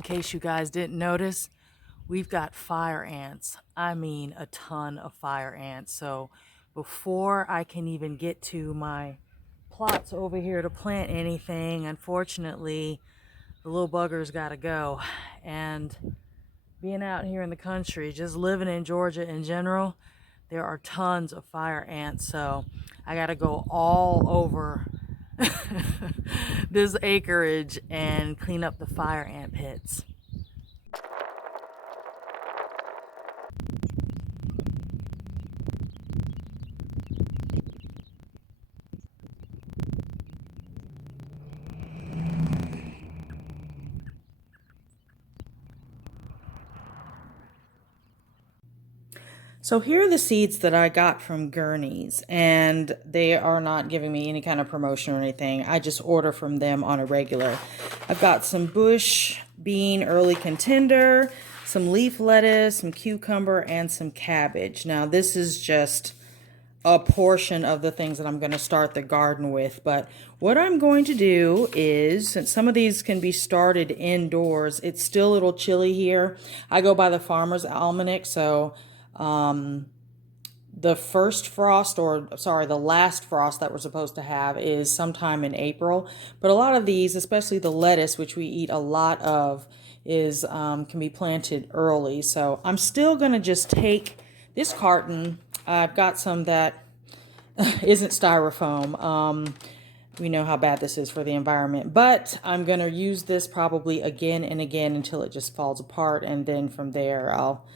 In case you guys didn't notice, we've got fire ants. I mean, a ton of fire ants. So before I can even get to my plots over here to plant anything, unfortunately, the little buggers gotta go. And being out here in the country, just living in Georgia in general, there are tons of fire ants. So I gotta go all over this acreage and clean up the fire ant pits. So here are the seeds that I got from Gurney's, and they are not giving me any kind of promotion or anything. I just order from them on a regular. I've got some bush bean early contender, some leaf lettuce, some cucumber, and some cabbage. Now this is just a portion of the things that I'm going to start the garden with, but what I'm going to do is, since some of these can be started indoors, it's still a little chilly here. I go by the Farmer's Almanac, so the first frost, or sorry, the last frost that we're supposed to have is sometime in April. But a lot of these, especially the lettuce, which we eat a lot of, is can be planted early. So I'm still going to just take this carton. I've got some that isn't styrofoam. We know how bad this is for the environment, but I'm going to use this probably again and again until it just falls apart, and then from there I'll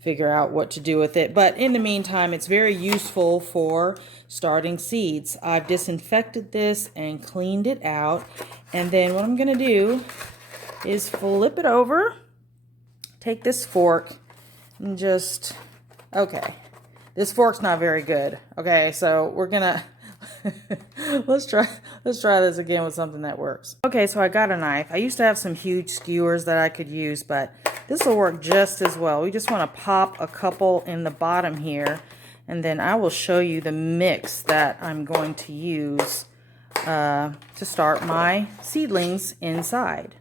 figure out what to do with it. But in the meantime, it's very useful for starting seeds. I've disinfected this and cleaned it out, and then what I'm going to do is flip it over, take this fork, and just, okay, this fork's not very good. Okay, so we're gonna let's try this again with something that works. Okay, so I got a knife. I used to have some huge skewers that I could use, but this will work just as well. We just want to pop a couple in the bottom here, and then I will show you the mix that I'm going to use to start my seedlings inside.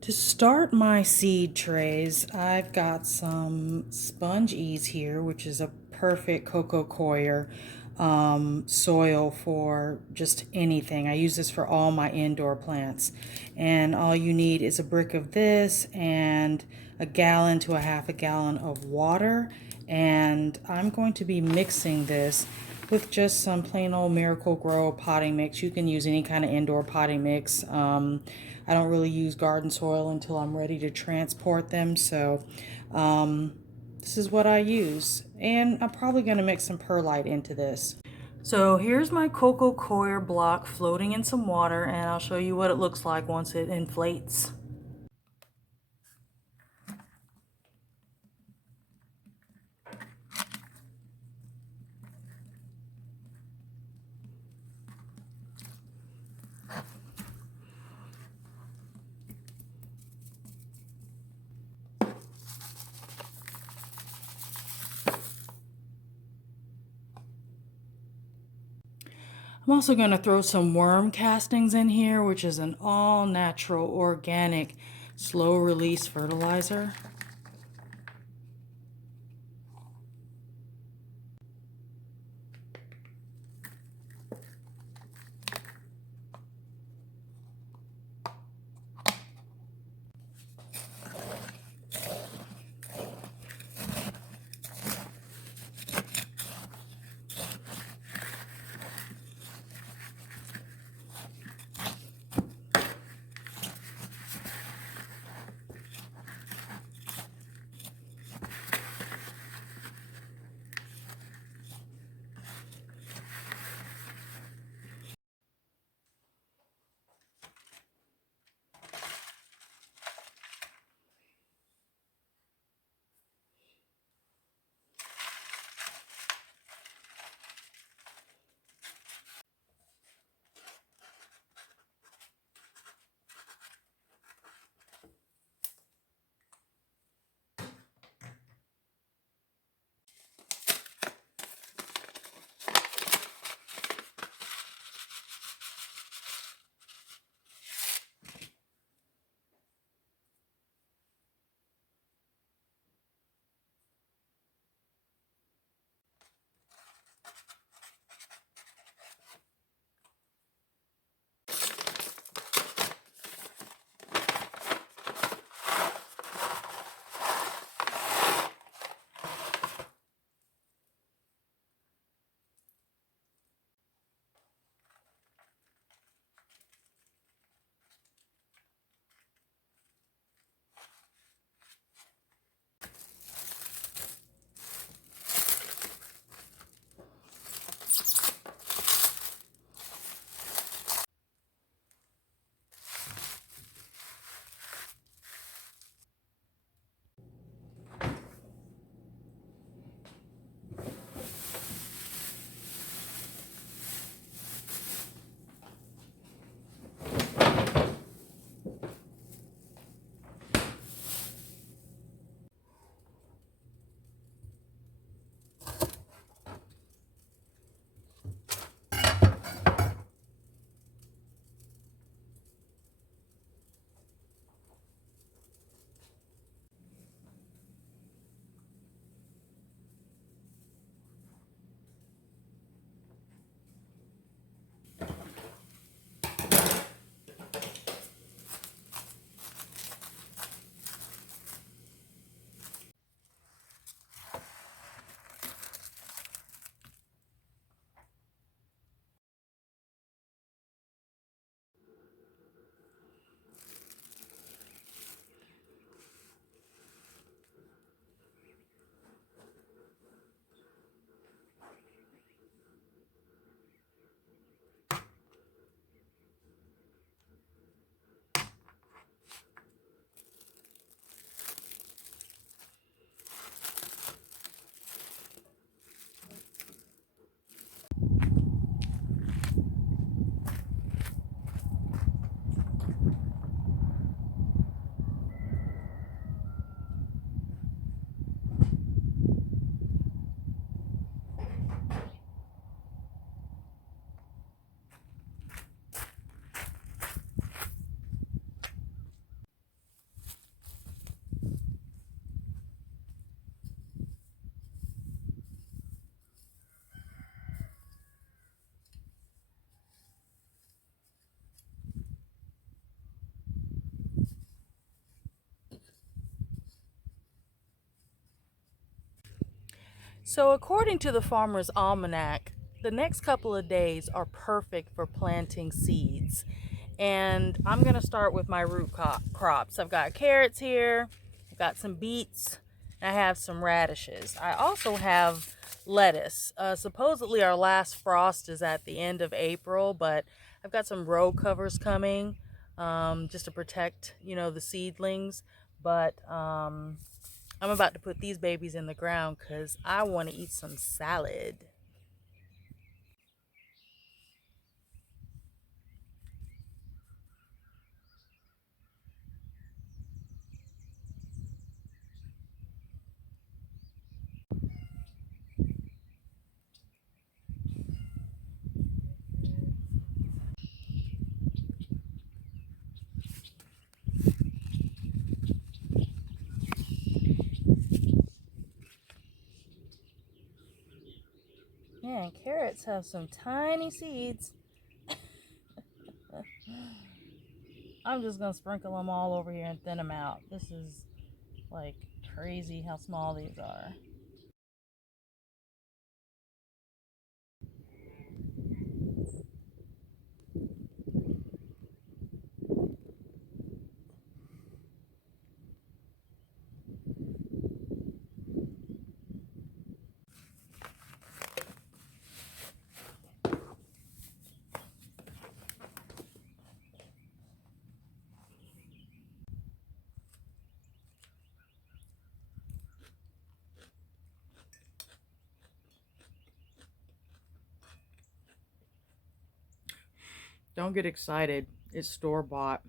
To start my seed trays, I've got some sponge ease here, which is a perfect coco coir soil for just anything. I use this for all my indoor plants. And all you need is a brick of this and a gallon to a half a gallon of water. And I'm going to be mixing this with just some plain old Miracle-Gro potting mix. You can use any kind of indoor potting mix. I don't really use garden soil until I'm ready to transport them. So this is what I use. And I'm probably going to mix some perlite into this. So here's my coco coir block floating in some water, and I'll show you what it looks like once it inflates. I'm also going to throw some worm castings in here, which is an all-natural, organic, slow-release fertilizer. So according to the Farmer's Almanac, the next couple of days are perfect for planting seeds. And I'm gonna start with my root crops. I've got carrots here, I've got some beets, and I have some radishes. I also have lettuce. Supposedly our last frost is at the end of April, but I've got some row covers coming just to protect, the seedlings. But I'm about to put these babies in the ground because I want to eat some salad. Man, carrots have some tiny seeds. I'm just going to sprinkle them all over here and thin them out. This is like crazy how small these are. Don't get excited. It's store-bought.